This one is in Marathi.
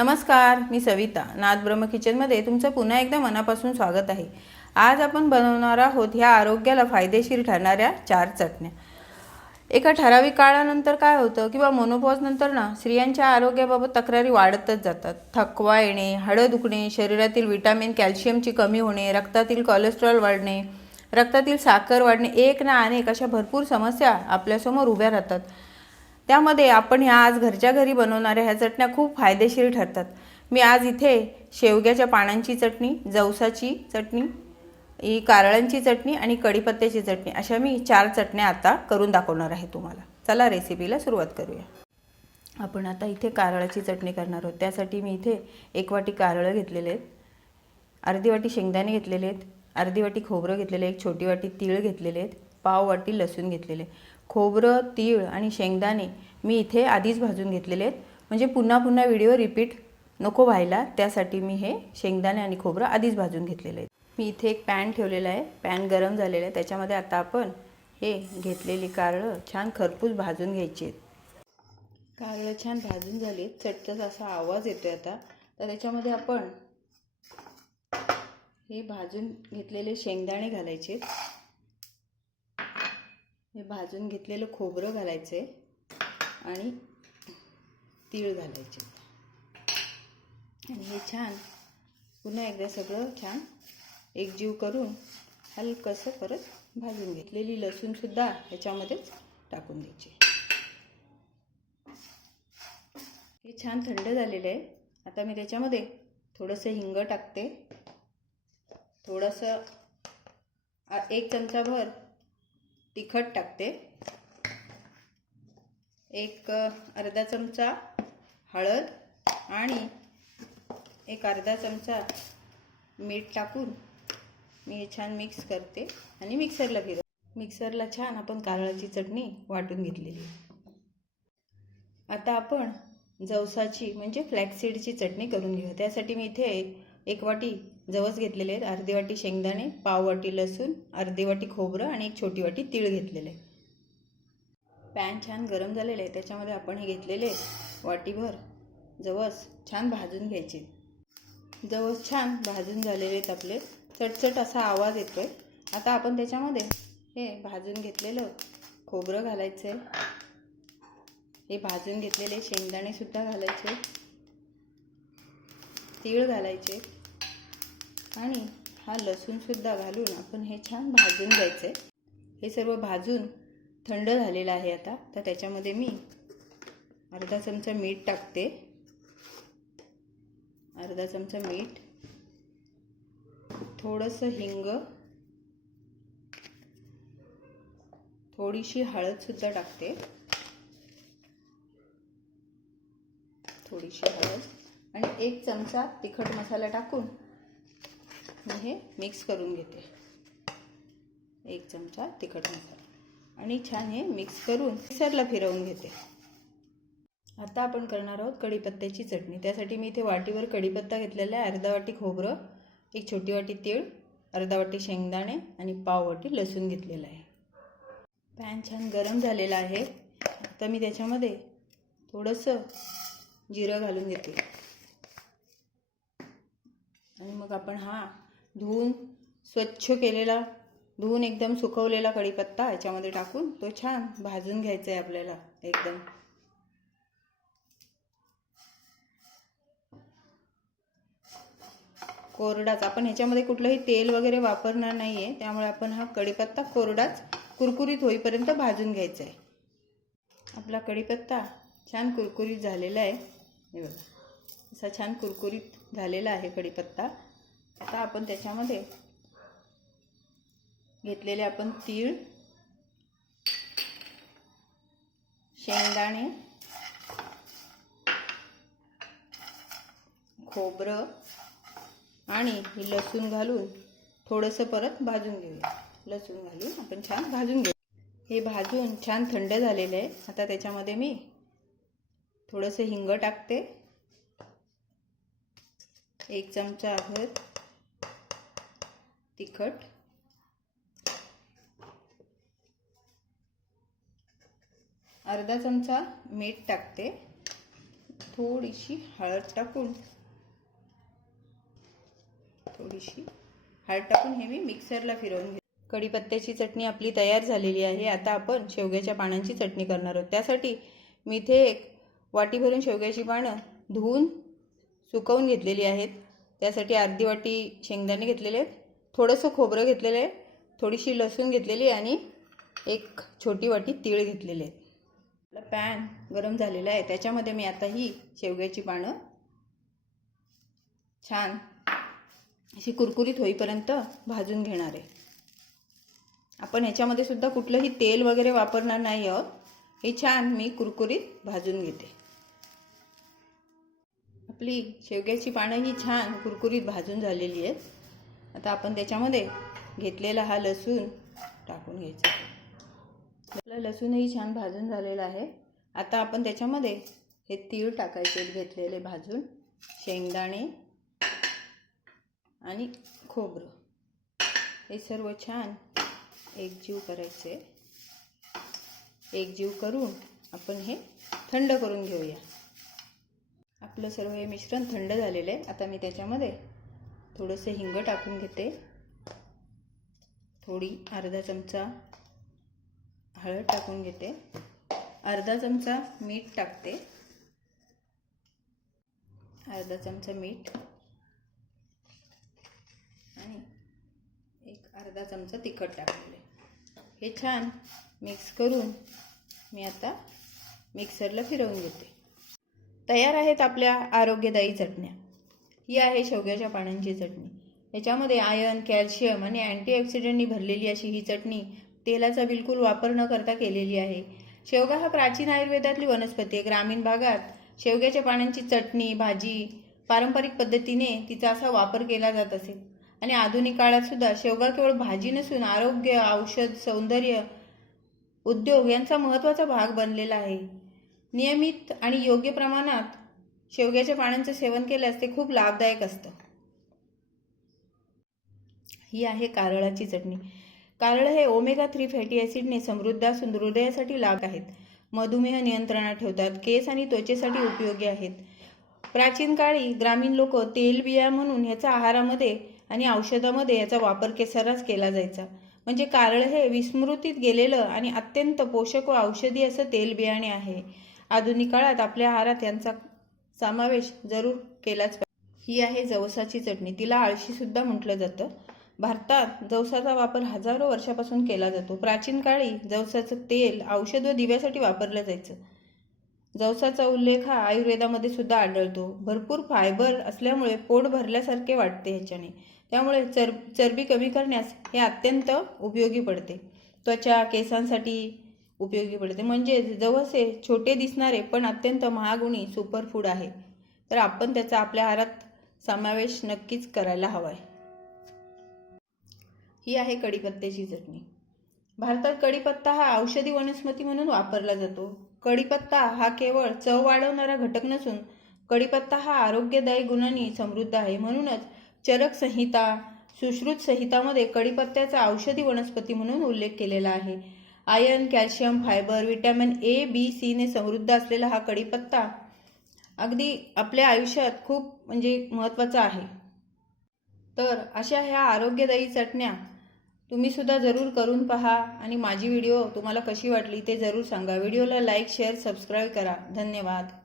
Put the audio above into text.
नमस्कार, मी सविता. नाथ ब्रह्म किचनमध्ये तुमचं पुन्हा एकदा मनापासून स्वागत आहे. आज आपण बनवणार आहोत ह्या आरोग्याला फायदेशीर ठरणाऱ्या 4 चटण्या. एका ठराविक काळानंतर काय होतं किंवा मोनोपॉज नंतर ना स्त्रियांच्या आरोग्याबाबत तक्रारी वाढतच जातात. थकवा येणे, हाडं दुखणे, शरीरातील विटामिन कॅल्शियमची कमी होणे, रक्तातील कोलेस्ट्रॉल वाढणे, रक्तातील साखर वाढणे, एक ना अनेक अशा भरपूर समस्या आपल्यासमोर उभ्या राहतात. त्यामध्ये आपण ह्या आज घरच्या घरी बनवणाऱ्या ह्या चटण्या खूप फायदेशीर ठरतात. मी आज इथे शेवग्याच्या पानांची चटणी, जवसाची चटणी, ही कारळांची चटणी आणि कढीपत्त्याची चटणी अशा मी 4 चटण्या आता करून दाखवणार आहे तुम्हाला. चला रेसिपीला सुरुवात करूया. आपण आता इथे कारळाची चटणी करणार आहोत. त्यासाठी मी इथे 1 वाटी कारळं घेतलेले आहेत, अर्धी वाटी शेंगदाणे घेतलेले आहेत, अर्धी वाटी खोबरं घेतलेले, 1 छोटी वाटी तीळ घेतलेले आहेत, पाव वाटी लसूण घेतलेले. खोबरं, तीळ आणि शेंगदाणे मी इथे आधीच भाजून घेतलेले आहेत, म्हणजे पुन्हा पुन्हा व्हिडिओ रिपीट नको व्हायला, त्यासाठी मी हे शेंगदाणे आणि खोबरं आधीच भाजून घेतलेले आहेत. मी इथे एक पॅन ठेवलेला आहे. पॅन गरम झालेला आहे. त्याच्यामध्ये आता आपण हे घेतलेली कारळं छान खरपूस भाजून घ्यायची आहेत. कारळं छान भाजून झाली, चटचट असा आवाज येतोय आता. तर त्याच्यामध्ये आपण हे भाजून घेतलेले शेंगदाणे घालायचे, हे भाजून घेतलेलं खोबरं घालायचे आणि तीळ घालायचे आणि हे छान पुन्हा एकदा सगळं छान एकजीव करून हलकंसं परत भाजून घेतलेली लसूण सुद्धा ह्याच्यामध्येच टाकून द्यायचे. हे छान थंड झालेलं आहे. आता मी त्याच्यामध्ये थोडंसं हिंग टाकते, थोडंसं 1 चमचाभर तिखट टाकते, एक अर्धा चमचा हळद आणि एक अर्धा चमचा मीठ टाकून मी हे छान मिक्स करते आणि मिक्सरला छान आपण कारळाची चटणी वाटून घेतलेली. आता आपण जवसाची म्हणजे फ्लॅक्सीडची चटणी करून घेऊ. त्यासाठी मी इथे 1 वाटी जवस घेतलेले आहेत, अर्धी वाटी शेंगदाणे, पाव वाटी लसूण, अर्धी वाटी खोबरं आणि 1 छोटी वाटी तीळ घेतलेले. पॅन छान गरम झालेलं आहे. त्याच्यामध्ये आपण हे घेतलेले वाटीभर जवस छान भाजून घ्यायचे. जवस छान भाजून झालेले आहेत आपले, चटचट असा आवाज येतोय. आता आपण त्याच्यामध्ये हे भाजून घेतलेलं खोबरं घालायचं आहे, हे भाजून घेतलेले शेंगदाणे सुद्धा घालायचे, तीळ घालायचे आणि हा लसूण सुद्धा घालून आपण हे छान भाजून घ्यायचं आहे. हे सर्व भाजून थंड झालेलं आहे आता. तर त्याच्यामध्ये मी अर्धा चमचा मीठ टाकते, अर्धा चमचा मीठ, थोडंसं हिंग, थोडीशी हळद सुद्धा टाकते, थोडीशी हळद आणि 1 चमचा तिखट मसाला टाकून मी हे मिक्स करून घेते. 1 चमचा तिखट मसाला आणि छान हे मिक्स करून मिक्सरला फिरवून घेते. आता आपण करणार आहोत कढीपत्त्याची चटणी. त्यासाठी मी इथे वाटीवर कढीपत्ता घेतलेला आहे, अर्धा वाटी खोबरं, 1 छोटी वाटी तीळ, अर्धा वाटी शेंगदाणे आणि पाव वाटी लसूण घेतलेला आहे. पॅन छान गरम झालेला आहे. आता मी त्याच्यामध्ये थोडंसं जिरं घालून घेते आणि मग आपण हा स्वच्छ केलेला, धुवून एकदम सुकवलेला कढीपत्ता ह्याच्यामध्ये टाकून तो छान भाजून घ्यायचा आहे आपल्याला एकदम. कोरडाच, आपण ह्याच्यामध्ये कुठलंही तेल वगैरे वापरणार नाही आहे, त्यामुळे आपण हा कढीपत्ता कोरडाच कुरकुरीत होईपर्यंत भाजून घ्यायचा आहे. आपला कढीपत्ता छान कुरकुरीत झालेला आहे. हे बघा, असा छान कुरकुरीत झालेला आहे कढीपत्ता. आता आपण त्याच्यामध्ये घेतलेले आपण तीळ, शेंगदाणे, खोबरं आणि हे लसूण घालून थोडंसं परत भाजून घेऊया. लसूण घालून आपण छान भाजून घेऊ. हे भाजून छान थंड झालेलं आहे. आता त्याच्यामध्ये मी थोडंसं हिंग टाकते, 1 चमचा भर तिखट, अर्धा चमचा मीठ टाकते, थोडीशी हळद टाकून हे मी मिक्सरला फिरवून घेते. कढीपत्त्याची चटणी आपली तयार झालेली आहे. आता आपण शेवग्याच्या पानांची चटणी करणार आहोत. त्यासाठी मी इथे एक वाटी भरून शेवग्याची पानं धुवून सुकवून घेतलेली आहेत. त्यासाठी अर्धी वाटी शेंगदाणे घेतलेले आहेत, थोडंसं खोबरं घेतलेलं आहे, थोडीशी लसूण घेतलेली आणि एक छोटी वाटी तीळ घेतलेले आहेत. आपला पॅन गरम झालेला आहे. त्याच्यामध्ये मी आता ही शेवग्याची पानं छान अशी कुरकुरीत होईपर्यंत भाजून घेणार आहे. आपण ह्याच्यामध्ये सुद्धा कुठलंही तेल वगैरे वापरणार नाही आहोत. हे छान मी कुरकुरीत भाजून घेते. आपली शेवग्याची पानं ही छान कुरकुरीत भाजून झालेली आहेत. आता आपण त्याच्यामध्ये घेतलेला हा लसूण टाकून घ्यायचा. आपला लसूणही छान भाजून झालेला आहे. आता आपण त्याच्यामध्ये हे तीळ टाकायचे घेतलेले भाजून, शेंगदाणे आणि खोबरं हे सर्व छान एकजीव करायचे. एकजीव करून आपण हे थंड करून घेऊया. आपलं सर्व हे मिश्रण थंड झालेलं आहे. आता मी त्याच्यामध्ये थोडंसं हिंग टाकून घेते, थोडी अर्धा चमचा हळद टाकून घेते, अर्धा चमचा मीठ टाकते, अर्धा चमचा मीठ आणि एक अर्धा चमचा तिखट टाकलेले. हे छान मिक्स करून मी आता मिक्सरला फिरवून घेते. तयार आहेत आपल्या आरोग्यदायी चटण्या. ही आहे शेवग्याच्या पानांची चटणी. याच्यामध्ये आयर्न, कॅल्शियम आणि अँटीऑक्सिडंटनी भरलेली अशी ही चटणी तेलाचा बिलकुल वापर न करता केलेली आहे. शेवगा हा प्राचीन आयुर्वेदातली वनस्पती आहे. ग्रामीण भागात शेवग्याच्या पानांची चटणी, भाजी पारंपरिक पद्धतीने तिचा असा वापर केला जात असे आणि आधुनिक काळात सुद्धा शेवगा केवळ भाजी नसून आरोग्य, औषध, सौंदर्य, उद्योग यांचा महत्त्वाचा भाग बनलेला आहे. नियमित आणि योग्य प्रमाणात शेवग्याच्या पानांचं सेवन केल्यास ते खूप लाभदायक असतं. ही आहे कारळाची चटणी. कारळ हे ओमेगा 3 फॅटी ॲसिडने समृद्ध असून हृदयासाठी लाभ आहेत. मधुमेह नियंत्रणात ठेवतात. केस आणि त्वचेसाठी उपयोगी आहेत. प्राचीन काळी ग्रामीण लोक तेलबिया म्हणून ह्याचा आहारामध्ये आणि औषधामध्ये याचा वापर सर्रास केला जायचा. म्हणजे कारळ हे विस्मृतीत गेलेलं आणि अत्यंत पोषक व औषधी असं तेलबियाणे आहे. आधुनिक काळात आपल्या आहारात यांचा समावेश जरूर केलाच पाहिजे. ही आहे जवसाची चटणी. तिला आळशी सुद्धा म्हटलं जातं. भारतात जवसाचा वापर हजारो वर्षापासून केला जातो. प्राचीन काळी जवसाचं तेल औषध व दिव्यासाठी वापरलं जायचं. जवसाचा उल्लेख हा आयुर्वेदामध्ये सुद्धा आढळतो. भरपूर फायबर असल्यामुळे पोट भरल्यासारखे वाटते ह्याच्याने. त्यामुळे चरबी कमी करण्यास हे अत्यंत उपयोगी पडते. त्वचा, केसांसाठी उपयोगी पडते. म्हणजे जवस हे छोटे दिसणारे पण अत्यंत महागुणी सुपरफूड आहे. तर आपण त्याचा आपल्या आहारात समावेश नक्कीच करायला हवा आहे. ही आहे कढीपत्त्याची चटणी. भारतात कढीपत्ता हा औषधी वनस्पती म्हणून वापरला जातो. कढीपत्ता हा केवळ चव वाढवणारा घटक नसून कढीपत्ता हा आरोग्यदायी गुणांनी समृद्ध आहे. म्हणूनच चरक संहिता, सुश्रुत संहितामध्ये कढीपत्त्याचा औषधी वनस्पती म्हणून उल्लेख केलेला आहे. Iron, calcium, fibre, vitamin A, B, C ने समृद्ध असलेला हा कढीपत्ता अगदी आपल्या आयुष्यात खूप महत्त्वाचा आहे. तर अशा ह्या आरोग्यदायी चटण्या तुम्ही सुद्धा जरूर करून पहा आणि माझी व्हिडिओ तुम्हाला कशी वाटली ते जरूर सांगा. व्हिडिओला लाईक, शेअर, सबस्क्राईब करा. धन्यवाद.